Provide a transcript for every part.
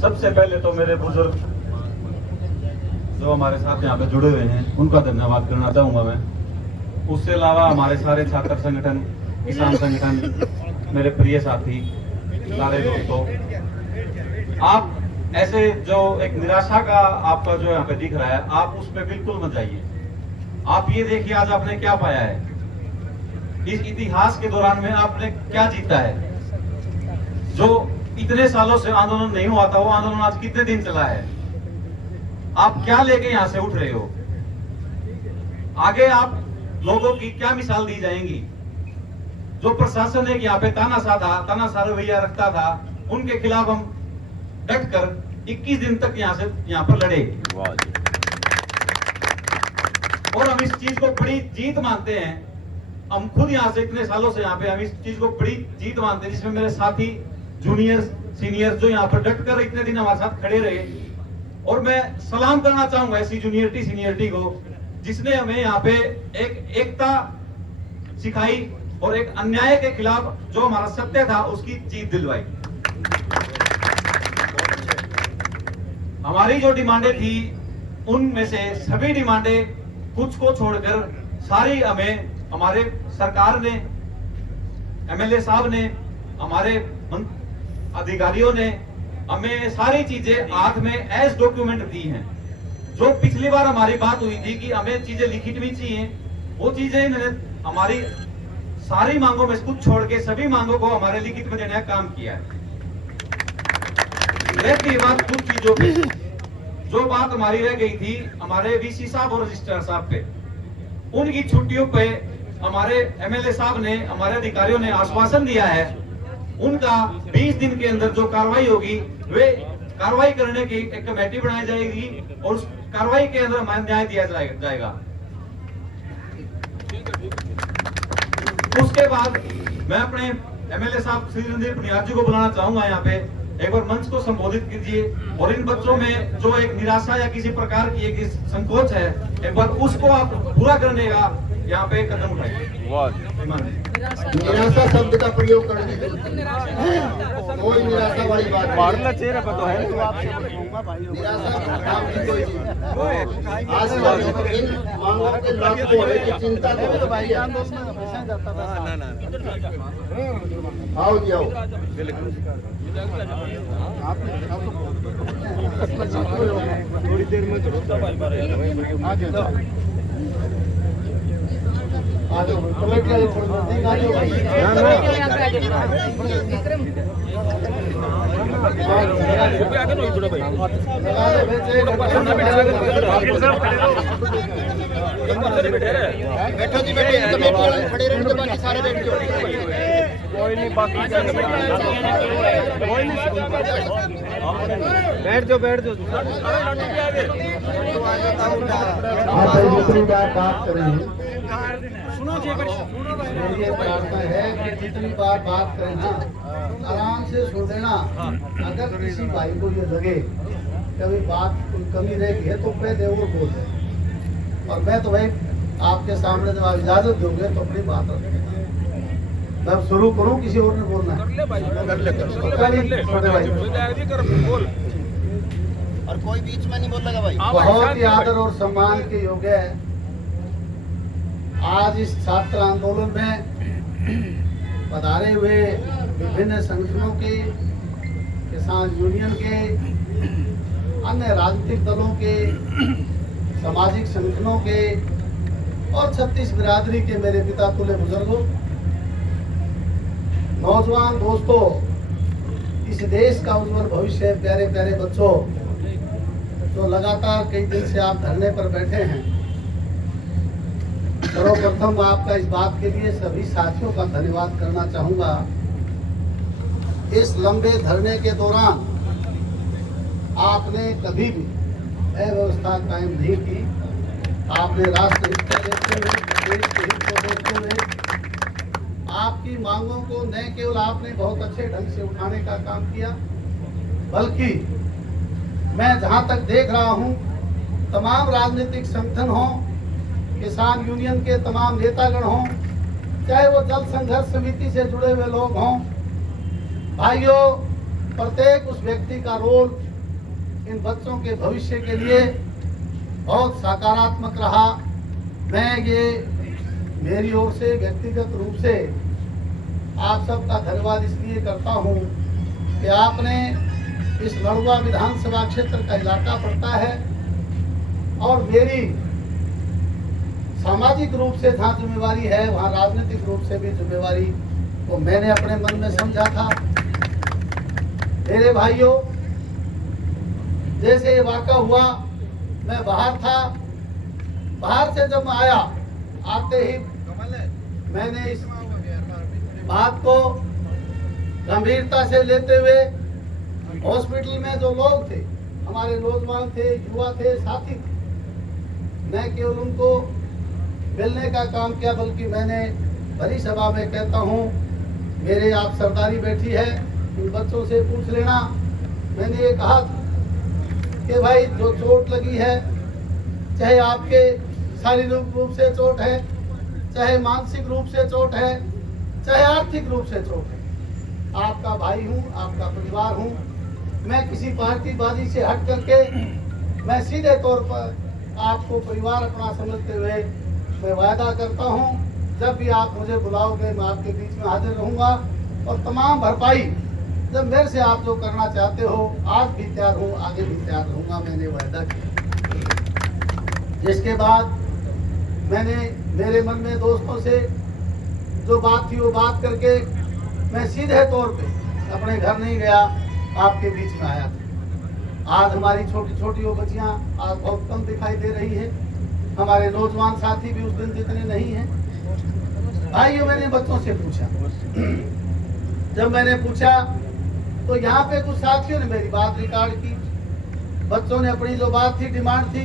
सबसे पहले तो मेरे बुजुर्ग जो हमारे साथ यहाँ पे जुड़े हुए हैं उनका धन्यवाद करना चाहूंगा मैं। उससे अलावा हमारे सारे छात्र संगठन, किसान संगठन, मेरे प्रिय साथी, सारे दोस्तों, आप ऐसे जो एक निराशा का आपका जो यहाँ पे दिख रहा है, आप उस पर बिल्कुल मत जाइए। आप ये देखिए आज आपने क्या पाया है, इस इतिहास के दौरान में आपने क्या जीता है। जो इतने सालों से आंदोलन नहीं हुआ था, वो आंदोलन आज कितने दिन चला है। आप क्या लेके यहां से उठ रहे हो, आगे आप लोगों की क्या मिसाल दी जाएंगी। जो प्रशासन ने यहाँ पे तानाशाह रवैया रखता था, उनके खिलाफ हम डट कर 21 दिन तक यहाँ पर लड़े और हम इस चीज को बड़ी जीत मानते हैं। हम खुद यहाँ से इतने सालों से यहाँ पे हम इस चीज को बड़ी जीत मानते हैं, जिसमें मेरे साथी जूनियर सीनियर जो यहाँ पर डट कर इतने दिन हमारे साथ खड़े रहे। और मैं सलाम करना चाहूंगा ऐसी जूनियरिटी सीनियरिटी को, जिसने हमें यहाँ पे एक एकता सिखाई और एक अन्याय के खिलाफ जो हमारा सत्य था उसकी जीत दिलवाई। हमारी जो डिमांडें थी उनमें से सभी डिमांडें कुछ को छोड़कर सारी हमें हमारे सरकार ने, एमएलए साहब ने, हमारे अधिकारियों ने हमें सारी चीजें हाथ में एज डॉक्यूमेंट दी हैं। जो पिछली बार हमारी बात हुई थी कि हमें चीजें लिखित भी चाहिए, वो चीजें इन्होंने हमारी सारी मांगों में कुछ छोड़ के सभी मांगों को हमारे लिखित में देने का काम किया है। रहती बात कुछ चीजों पे, जो बात हमारी रह गई थी हमारे वीसी साहब और रजिस्ट्रार साहब पे, उनकी छुट्टियों पे हमारे एमएलए साहब ने, हमारे अधिकारियों ने आश्वासन दिया है उनका 20 दिन के अंदर जो कार्रवाई होगी वे कार्रवाई करने की एक कमेटी बनाई जाएगी और उस कार्रवाई के अंदर हमें न्याय दिया जाएगा। उसके बाद मैं अपने एमएलए साहब श्री रणधीर पुनियार जी को बुलाना चाहूंगा, यहाँ पे एक बार मंच को संबोधित कीजिए और इन बच्चों में जो एक निराशा या किसी प्रकार की एक संकोच है, एक बार उसको आप पूरा करने का यहाँ पे कदम उठाइए। निराशा शब्द का प्रयोग करने की कोई निराशा वाली बात नहीं। चेहरे पर तो है निराशा आपकी कोई आज इन मांगों के लाभ को है कि चिंता तो भाई आओ जी आओ। थोड़ी देर में बैठो जी बैठो, खड़े रहने के बाकी सारे बैठ जाओ। कोई नहीं, बाकी बैठ जाओ बैठ जाओ। दूसरी बात करें, मेरी प्रार्थना है कि जितनी बार बात करें ना आराम से सुन लेना। अगर किसी भाई को ये लगे कभी बात कोई कमी रह गई है तो पहले वो बोल दे, और मैं तो भाई आपके सामने जब आप इजाजत दोगे तो अपनी बात रखें। मैं शुरू करूं, किसी और ने बोलना है और कोई बीच में नहीं बोलेगा भाई। बहुत ही आदर और सम्मान के योग्य है आज इस छात्र आंदोलन में पधारे हुए विभिन्न संगठनों के, किसान यूनियन के, अन्य राजनीतिक दलों के, सामाजिक संगठनों के और छत्तीस बिरादरी के मेरे पिता तुल्य बुजुर्गों, नौजवान दोस्तों, इस देश का उज्जवल भविष्य, प्यारे प्यारे बच्चों जो लगातार कई दिन से आप धरने पर बैठे हैं, सर्वप्रथम आपका इस बात के लिए सभी साथियों का धन्यवाद करना चाहूंगा। इस लंबे धरने के दौरान आपने कभी भी अव्यवस्था कायम नहीं की। आपने राष्ट्र हित को देखते हुए, देश के हित को देखते हुए आपकी मांगों को न केवल आपने बहुत अच्छे ढंग से उठाने का काम किया, बल्कि मैं जहां तक देख रहा हूं तमाम राजनीतिक संगठन हों, किसान यूनियन के तमाम नेतागण हों, चाहे वो जल संघर्ष समिति से जुड़े हुए लोग हों, भाइयों, प्रत्येक उस व्यक्ति का रोल इन बच्चों के भविष्य के लिए बहुत सकारात्मक रहा। मैं ये मेरी ओर से व्यक्तिगत रूप से आप सबका धन्यवाद इसलिए करता हूँ कि आपने इस लड़ुआ विधानसभा क्षेत्र का इलाका पड़ता है और मेरी सामाजिक रूप से जहाँ जिम्मेवारी है वहाँ राजनीतिक रूप से भी जिम्मेवारी को मैंने अपने मन में समझा था। मेरे भाइयों, जैसे ये वाक़ा हुआ, मैं बाहर था, बाहर से जब मैं आया, आते ही मैंने इस बात को गंभीरता से लेते हुए हॉस्पिटल में जो लोग थे, हमारे नौजवान थे, युवा थे, साथी थे, न केवल उनको मिलने का काम किया बल्कि मैंने भरी सभा में कहता हूँ, मेरे आप सरदारी बैठी है, इन बच्चों से पूछ लेना। मैंने ये कहा कि भाई जो चोट लगी है, चाहे आपके शारीरिक रूप से चोट है, चाहे मानसिक रूप से चोट है, चाहे आर्थिक रूप से चोट है, आपका भाई हूँ, आपका परिवार हूँ। मैं किसी पार्टीबाजी से हट करके मैं सीधे तौर पर आपको परिवार अपना समझते हुए मैं वायदा करता हूँ, जब भी आप मुझे बुलाओगे मैं आपके बीच में हाजिर रहूँगा और तमाम भरपाई जब मेरे से आप जो करना चाहते हो, आज भी तैयार हूँ, आगे भी तैयार रहूँगा, मैंने वायदा किया। जिसके बाद मैंने मेरे मन में दोस्तों से जो बात थी वो बात करके मैं सीधे तौर पे अपने घर नहीं गया, आपके बीच में आया था। आज हमारी छोटी छोटी वो बच्चियाँ आज बहुत कम दिखाई दे रही है, हमारे नौजवान साथी भी उस दिन जितने नहीं हैं। भाइयों, मैंने बच्चों से पूछा, जब मैंने पूछा तो यहाँ पे कुछ साथियों ने मेरी बात रिकॉर्ड की, बच्चों ने अपनी जो बात थी, डिमांड थी,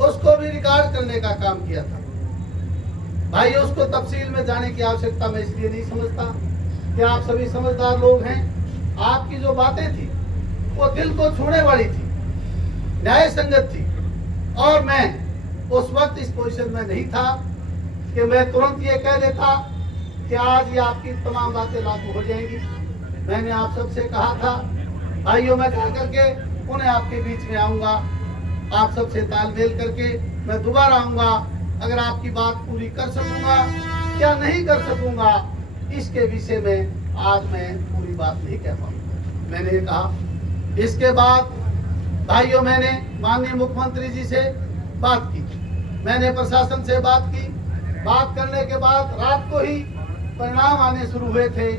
उसको भी रिकॉर्ड करने का काम किया था। भाई, उसको तफसील में जाने की आवश्यकता मैं इसलिए नहीं समझता कि आप सभी समझदार लोग हैं। आपकी जो बातें थी वो दिल को छूने वाली थी, न्याय संगत थी, और मैं उस वक्त इस पोजीशन में नहीं था कि मैं तुरंत ये कह देता कि आज ये आपकी तमाम बातें लागू हो जाएंगी। मैंने आप सबसे कहा था, भाइयों, मैं कह करके उन्हें आपके बीच में आऊंगा, आप सबसे तालमेल करके मैं दोबारा आऊंगा, अगर आपकी बात पूरी कर सकूंगा या नहीं कर सकूंगा इसके विषय में आज मैं पूरी बात नहीं कह पाऊंगा। मैंने ये कहा। इसके बाद भाइयों, मैंने माननीय मुख्यमंत्री जी से बात की, मैंने प्रशासन से बात की। बात करने के बाद रात को ही परिणाम आने शुरू हुए थे।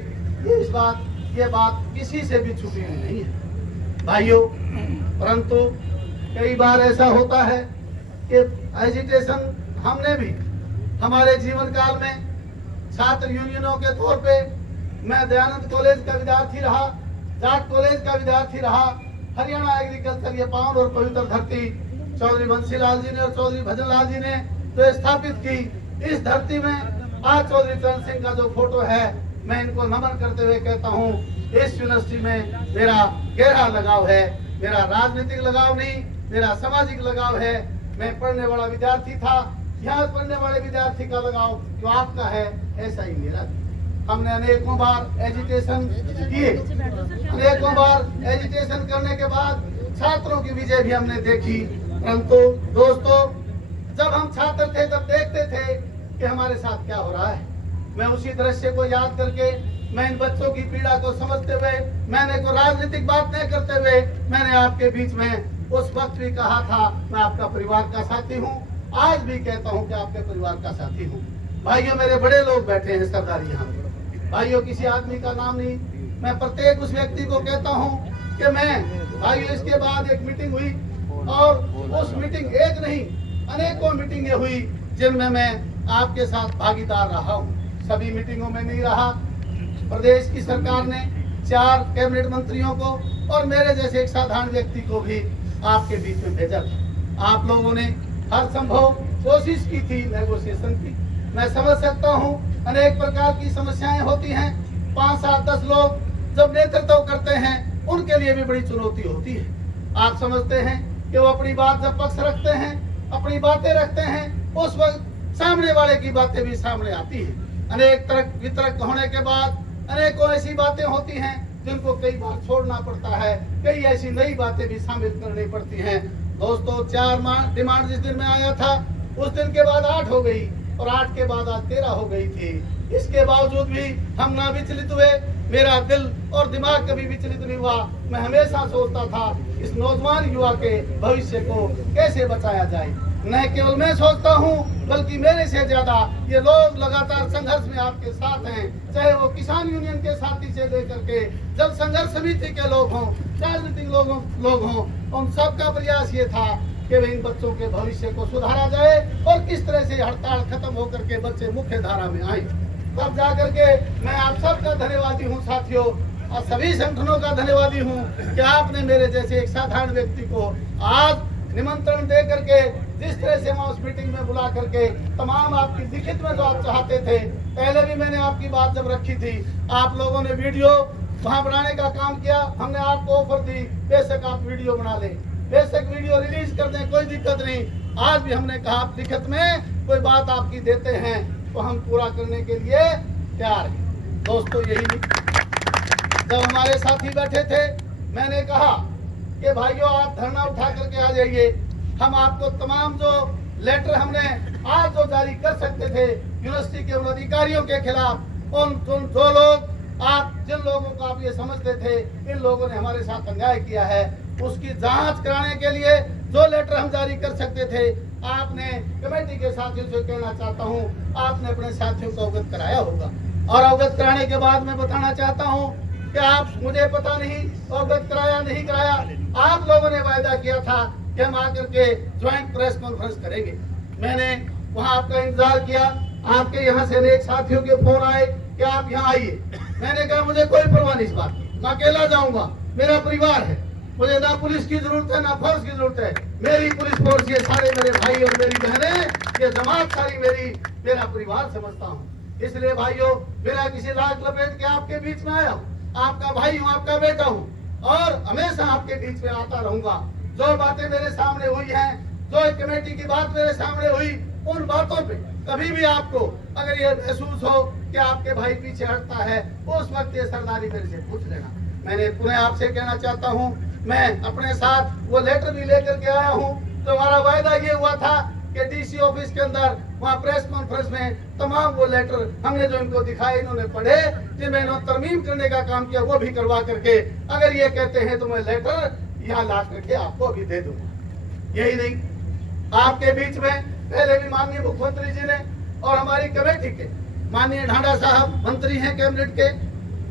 ये बात किसी से भी छुपी हुई नहीं है भाइयों, परंतु कई बार ऐसा होता है कि एजिटेशन हमने भी हमारे जीवन काल में छात्र यूनियनों के तौर पे, मैं दयानंद कॉलेज का विद्यार्थी रहा, जाट कॉलेज का विद्यार्थी रहा, हरियाणा एग्रीकल्चर ये पावन और पवित्र धरती चौधरी बंसीलाल जी ने और चौधरी भजनलाल जी ने जो स्थापित की, इस धरती में आज चौधरी चरण सिंह का जो फोटो है, मैं इनको नमन करते हुए कहता हूँ, इस यूनिवर्सिटी में मेरा गहरा लगाव है। मेरा राजनीतिक लगाव नहीं, मेरा सामाजिक लगाव है। मैं पढ़ने वाला विद्यार्थी था, यहाँ पढ़ने वाले विद्यार्थी का लगाव जो आपका है, ऐसा ही मेरा भी। हमने अनेकों बार एजुटेशन किए, अनेकों बार एजुटेशन करने के बाद छात्रों की विजय भी हमने देखी। परंतु दोस्तों, जब हम छात्र थे तब देखते थे कि हमारे साथ क्या हो रहा है। मैं उसी दृश्य को याद करके, मैं इन बच्चों की पीड़ा को समझते हुए, मैंने कोई राजनीतिक बात नहीं करते हुए, मैंने आपके बीच में उस वक्त भी कहा था, मैं आपका परिवार का साथी हूँ, आज भी कहता हूँ कि आपके परिवार का साथी हूँ। भाइयों, मेरे बड़े लोग बैठे हैं सरदारी यहाँ। भाइयों, किसी आदमी का नाम नहीं, मैं प्रत्येक उस व्यक्ति को कहता हूँ कि मैं, भाइयों, इसके बाद एक मीटिंग हुई और उस मीटिंग एक नहीं अनेकों मीटिंगें हुई जिनमें मैं आपके साथ भागीदार रहा हूँ। सभी मीटिंगों में नहीं रहा। प्रदेश की सरकार ने 4 कैबिनेट मंत्रियों को और मेरे जैसे एक साधारण व्यक्ति को भी आपके बीच में भेजा था। आप लोगों ने हर संभव कोशिश की थी नेगोशिएशन की। मैं समझ सकता हूँ अनेक प्रकार की समस्याएं होती हैं। 5, 7, 10 लोग जब नेतृत्व करते हैं उनके लिए भी बड़ी चुनौती होती है। आप समझते हैं कि वो अपनी बात जब पक्ष रखते हैं, अपनी बातें रखते हैं, उस वक्त सामने वाले की बातें भी सामने आती है। अनेक तर्क वितर्क होने के बाद अनेकों ऐसी बातें होती हैं जिनको कई बार छोड़ना पड़ता है, कई ऐसी नई बातें भी शामिल करनी पड़ती हैं। दोस्तों 4 डिमांड जिस दिन में आया था उस दिन के बाद 8 हो गई और 8 के बाद आज 13 हो गई थी। इसके बावजूद भी हम ना विचलित हुए, मेरा दिल और दिमाग कभी विचलित नहीं हुआ। मैं हमेशा सोचता था इस नौजवान युवा के भविष्य को कैसे बचाया जाए। न केवल मैं सोचता हूँ बल्कि मेरे से ज्यादा ये लोग लगातार संघर्ष में आपके साथ हैं, चाहे वो किसान यूनियन के साथी से लेकर के जल संघर्ष समिति के लोग हों, राजनीतिक लोग हों, उन सबका प्रयास ये था कि इन बच्चों के भविष्य को सुधारा जाए और किस तरह से हड़ताल खत्म होकर के बच्चे मुख्य धारा में आए। तब जाकर के मैं आप सबका धन्यवादी हूँ साथियों, और सभी संगठनों का धन्यवादी हूँ कि आपने मेरे जैसे एक साधारण व्यक्ति को आज निमंत्रण दे करके जिस तरह से वहाँ उस मीटिंग में बुला करके तमाम आपकी लिखित में जो आप चाहते थे, पहले भी मैंने आपकी बात जब रखी थी, आप लोगों ने वीडियो वहाँ बनाने का काम किया, हमने आपको ऑफर दी बेशक आप वीडियो बना ले, बेशक वीडियो रिलीज कर दें, कोई दिक्कत नहीं। आज भी हमने कहा आप लिखित में कोई बात आपकी देते हैं तो हम पूरा करने के लिए तैयार हैं। दोस्तों यही जब हमारे साथी बैठे थे मैंने कहा कि भाइयों आप धरना उठा करके आ जाइए, हम आपको तमाम जो लेटर हमने आज जो जारी कर सकते थे यूनिवर्सिटी के उन अधिकारियों के खिलाफ, उन जो लोग आप जिन लोगों को आप ये समझते थे इन लोगों ने हमारे साथ अन्याय किया है, उसकी जांच कराने के लिए जो लेटर हम जारी कर सकते थे आपने कमेटी के साथियों से कहना चाहता हूं आपने अपने साथियों को अवगत कराया होगा। और अवगत कराने के बाद मैं बताना चाहता हूं कि आप मुझे पता नहीं अवगत कराया नहीं कराया, आप लोगों ने वायदा किया था कि हम आकर के ज्वाइंट प्रेस कॉन्फ्रेंस करेंगे। मैंने वहां आपका इंतजार किया, आपके यहाँ से अनेक साथियों के फोन आए कि आप यहाँ आइए। मैंने कहा मुझे कोई परवाह नहीं इस बात की, मैं अकेला जाऊंगा, मेरा परिवार है, मुझे ना पुलिस की जरूरत है ना फोर्स की जरूरत है। मेरी पुलिस फोर्स ये सारे मेरे भाई और मेरी बहनें, ये जमात सारी मेरा परिवार समझता हूँ। इसलिए भाइयों बिना किसी लाग लपेट के आपके बीच में आया हूँ, आपका भाई हूँ, आपका बेटा हूँ और हमेशा आपके बीच में आता रहूंगा। जो बातें मेरे सामने हुई हैं, जो कमेटी की बात मेरे सामने हुई, उन बातों पे कभी भी आपको अगर ये महसूस हो कि आपके भाई पीछे हटता है उस वक्त ये सरदारी मेरे से पूछ लेना। मैंने पुनः आपसे कहना चाहता हूँ मैं अपने साथ वो लेटर भी लेकर के आया हूँ। तो हमारा वायदा ये हुआ था कि डीसी ऑफिस के अंदर वहाँ प्रेस कॉन्फ्रेंस में तमाम वो लेटर हमने जो इनको दिखाए इन्होंने पढ़े, जिनमें इन्होंने तरमीम करने का काम किया वो भी करवा करके अगर ये कहते हैं तो मैं लेटर यहाँ ला करके आपको अभी दे दूंगा। यही नहीं, आपके बीच में पहले भी माननीय मुख्यमंत्री जी ने और हमारी कमेटी के माननीय ढांडा साहब मंत्री हैं कैबिनेट के,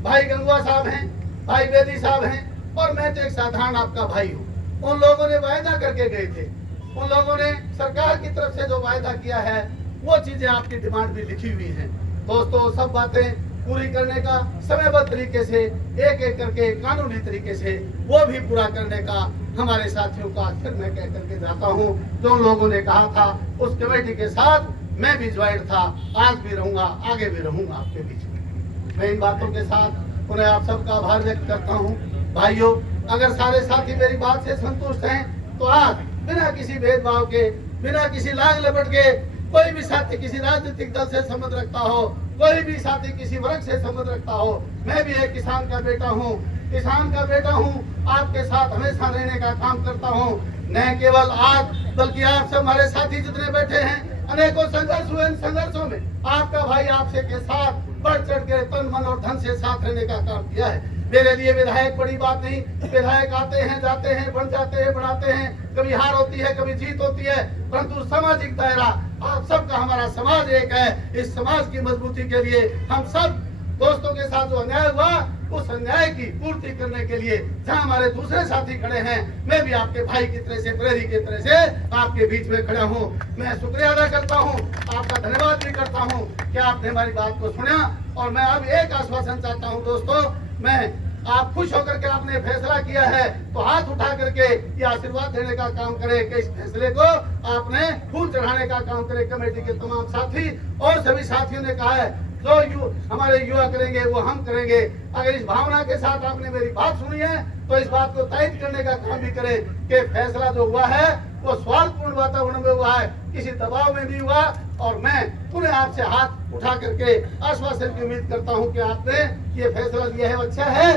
भाई गंगवा साहब हैं, भाई बेदी साहब हैं और मैं तो एक साधारण आपका भाई हूँ। उन लोगों ने वायदा करके गए थे, उन लोगों ने सरकार की तरफ से जो वायदा किया है वो चीजें आपकी डिमांड भी लिखी हुई हैं। दोस्तों सब बातें पूरी करने का समयबद्ध तरीके से एक एक करके कानूनी तरीके से वो भी पूरा करने का हमारे साथियों का फिर मैं कह करके जाता हूँ। जो लोगों ने कहा था उस कमेटी के साथ मैं भी ज्वाइंट था, आज भी रहूंगा, आगे भी रहूंगा आपके बीच में। मैं इन बातों के साथ उन्हें आप सबका आभार व्यक्त करता हूँ। भाइयों अगर सारे साथी मेरी बात से संतुष्ट हैं तो आज बिना किसी भेदभाव के, बिना किसी लाग लपट के, कोई भी साथी किसी राजनीतिक दल से संबंध रखता हो, कोई भी साथी किसी वर्ग से संबंध रखता हो, मैं भी एक किसान का बेटा हूँ, किसान का बेटा हूँ, आपके साथ हमेशा रहने का काम करता हूँ। न केवल आज बल्कि आप सब हमारे साथी जितने बैठे हैं, अनेकों संघर्ष हुए, इन संघर्षों में आपका भाई आपसे के साथ बढ़ चढ़ के तन मन और धन से साथ रहने का काम किया है। मेरे लिए विधायक बड़ी बात नहीं, विधायक आते हैं जाते हैं, बन जाते हैं, बढ़ाते हैं, कभी हार होती है कभी जीत होती है, परंतु सामाजिक दायरा आप सबका, हमारा समाज एक है। इस समाज की मजबूती के लिए हम सब दोस्तों के साथ जो अन्याय हुआ उस अन्याय की पूर्ति करने के लिए जहां हमारे दूसरे साथी खड़े हैं, मैं भी आपके भाई की तरह से, प्रेरी की तरह से आपके बीच में खड़ा हूं। मैं शुक्रिया अदा करता हूं, आपका धन्यवाद भी करता हूं कि आपने हमारी बात को सुना। और मैं अब एक आश्वासन चाहता हूं दोस्तों, मैं आप खुश होकर के आपने फैसला किया है तो हाथ उठा करके ये आशीर्वाद देने का काम करें कि इस फैसले को आपने फूल चढ़ाने का काम करें। कमेटी के तमाम साथी और सभी साथियों ने कहा है जो हमारे युवा करेंगे वो हम करेंगे। अगर इस भावना के साथ आपने मेरी बात सुनी है तो इस बात को तायद करने का काम भी करें कि फैसला जो हुआ है वो स्वार्थपूर्ण वातावरण में हुआ है, किसी दबाव में नहीं हुआ। और मैं पुनः आपसे हाथ उठा करके आश्वासन की उम्मीद करता हूं कि आपने ये फैसला लिया है वो अच्छा है।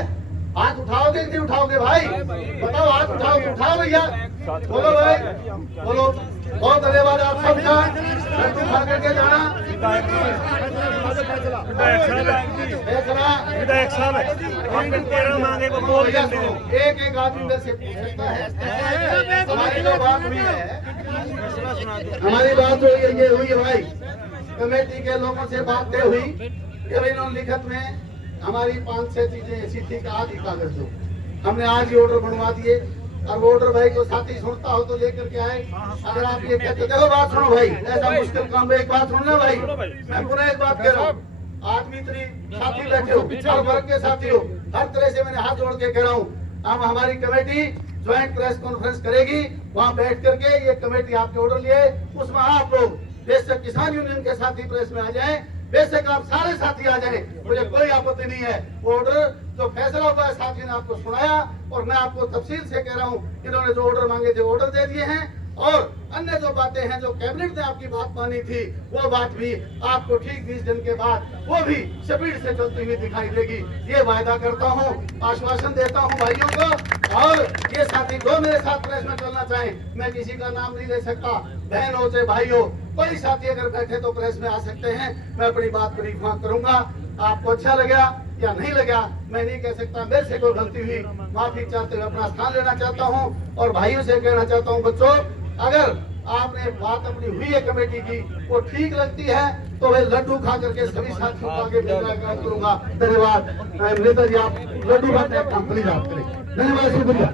हाथ उठाओगे कि नहीं उठाओगे भाई? बताओ, हाथ उठाओगे? उठाओ भैया, बोलो भाई, बोलो। बहुत धन्यवाद आप सबका। लड्डू खा करके जाना। विधायक साहब हम 13 मांगे को बोल भैया सुनो, एक एक आदमी मेरे से पूछ सकता है। हमारी जो बात हुई है, हमारी बात ये हुई है भाई, कमेटी के लोगों से बात तय हुई कि भाई इन्होंने लिखत में हमारी 5-6 चीजें ऐसी थी कि आज ही कागज दो। हमने आज ही ऑर्डर बनवा दिए और वो ऑर्डर भाई को साथी सुनता हो तो लेकर के आए। अगर आप ये कहते, देखो बात सुनो भाई, ऐसा मुश्किल काम है, एक बात सुनना भाई, मैं पुनः एक बात कह रहा हूँ। आदमी इतनी साथी बैठे हो, हर वर्ग के साथी हो, हर तरह से मैंने हाथ जोड़ के कह रहा हूँ, अब हमारी कमेटी ज्वाइंट प्रेस कॉन्फ्रेंस करेगी, वहाँ बैठ करके ये कमेटी आपके ऑर्डर लिए, उसमें आप लोग बेशक किसान यूनियन के साथी प्रेस में आ जाएं, बेशक आप सारे साथी आ जाएं, मुझे कोई आपत्ति नहीं है। वो ऑर्डर जो फैसला हुआ है साथी ने आपको सुनाया और मैं आपको तफसील से कह रहा हूँ, इन्होंने जो ऑर्डर मांगे थे ऑर्डर दे दिए हैं और अन्य जो बातें हैं, जो कैबिनेट ने आपकी बात मानी थी, वो बात भी आपको ठीक 20 दिन के बाद वो भी स्पीड से चलती हुई दिखाई देगी। ये वायदा करता हूँ, आश्वासन देता हूँ भाइयों को। और ये साथी जो मेरे साथ प्रेस में चलना चाहे, मैं किसी का नाम नहीं ले सकता, बहन हो चाहे भाई हो, कोई साथी अगर बैठे तो प्रेस में आ सकते हैं। मैं अपनी बात ब्रीफ करूंगा। आपको अच्छा लगा या नहीं लगा मैं नहीं कह सकता, मेरे से कोई गलती हुई माफी चाहते हुए अपना स्थान लेना चाहता हूँ और भाइयों से कहना चाहता हूँ, बच्चों अगर आपने बात अपनी हुई है कमेटी की वो ठीक लगती है तो वे लड्डू खा करके सभी साथियों को आगे भेजना करूंगा। धन्यवाद। नेता जी आप लड्डू खाते हैं, प्लीज आप करें। धन्यवाद, शुक्रिया।